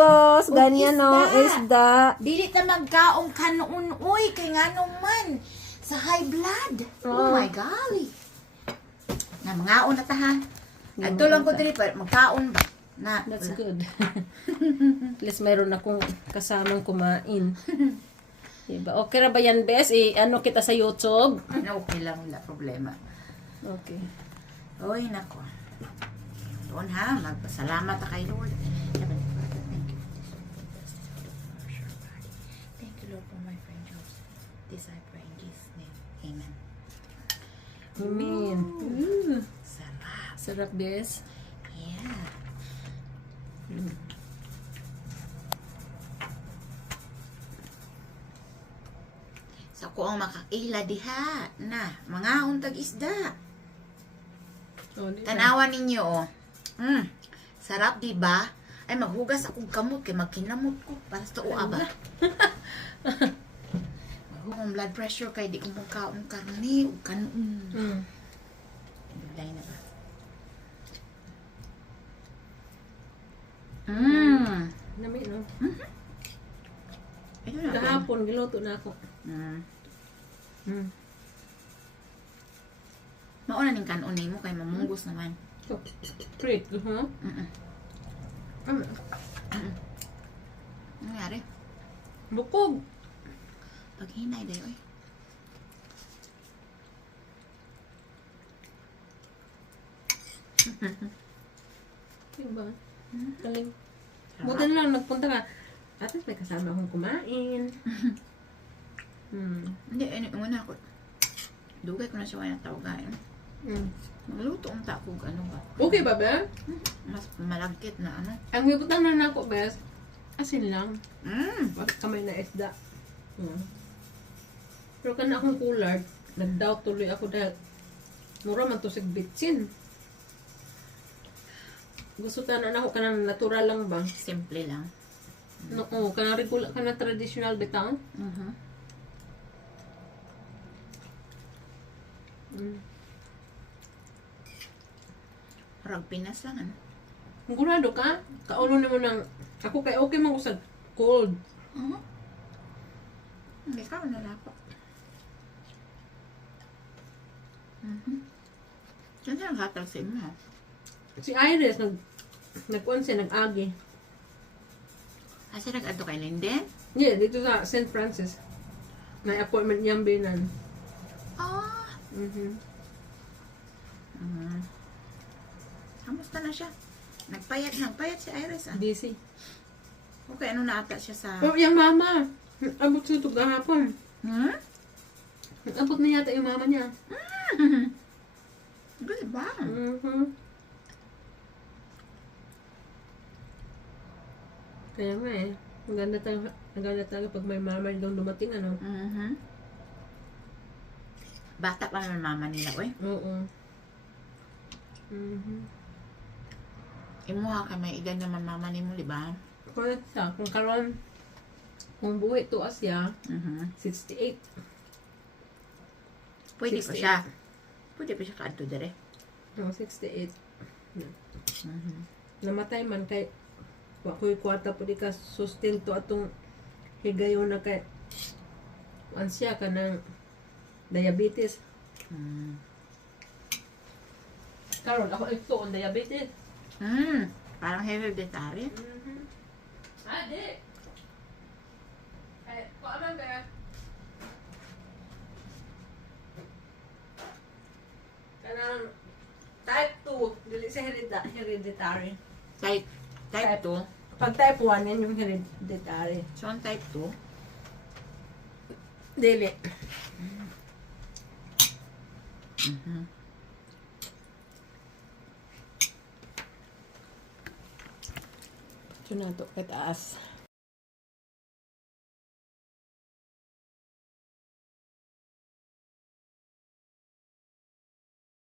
boss. Ug Ganyan no, isda. isda. Dili ta magkaong kanon uy kay nganong man sa high blood. Oh my golly. Na mangaon na ta ha. Adto lang ko diri pa magkaon ba. Na That's good. At least mayroon akong kasamang kumain. Diba? Okay ra ba yan, bes? Ano kita sa YouTube? Okay lang, wala problema. Okay. Uy, nako. Doon ha, magpasalamat ta kay Lord. Thank you, Lord, for my friend Joseph. This I pray in Jesus' name. Amen. Amen. Sarap. Sarap, bes. Yeah. So, ko ang makaila diha na mga untag isda. Tanawan ninyo, oh. Sarap, di ba? Ay, maghugas akong kamot kay magkinamot ko. Para sa tuwa ba? Maghugang blood pressure kay di ko mong karni o kanon. Bilay na ba? Nami, no? Ito na. Kahapon, giluto na ako. Mauna ning kanon mo kay mamunggos naman. So, great, huh? Ano nangyari? Bukog. Paghinay dayo eh. Diba? Galing. Buti na lang nagpunta ka. At least may kasama akong kumain. Hindi, una ako. Dugay ko na siya kaya tawagan. Magluto ang takog, ano ba? Okay ba, be? Mas malagkit na ano. Ang higutan na nako, bes. Asin lang. Bakit? Kamay na isda. Pero kana akong kulard, nag-doubt tuloy ako dahil mura man to sig bitsin. Gusto tanan ako kanang natural lang ba? Simple lang. No, kanang regular, kanang traditional bitang. Parang Pinas lang, ano? Sigurado ka? Kaulo naman ng... Ako kay okay man ko sa cold. Hindi ka, nalapa. Diyan ang hatag sa inyo, ha? Si Iris, nag-kuan siya, nag-agi. Kasi nag-ato kay Linden? Yeah, dito sa St. Francis. May appointment niyang binan. Kamusta na siya? Nagpayat si Iris, ah. Busy. Okay, ano na ata siya sa... Oh, yung mama. Abot siya ito kahapon. Abot na yata yung mama niya. Good ba? Kaya nga eh. Ang ganda talaga pag may mama doon dumating, ano? Bata pa naman mama nila, oy. Oo. Imuha ka may edad naman mama ni mo, di ba? Kaya siya, kung karon, kung buwi to Asya, 68. Pwede pa 68. siya. Pwede pa siya kaadto dire. No, 68. Namatay man kay wakoy kwarta po di ka sustento atong higayon na kay ansya ka ng diabetes. Karon ako ito on diabetes. Parang hereditary. Di. Ay, kuaman ba? Kanang type 2, dili sa hereditary. Type 2. Pag type 1, yan yung hereditary. So, ang type 2? Dili. Ito na ito, kay taas.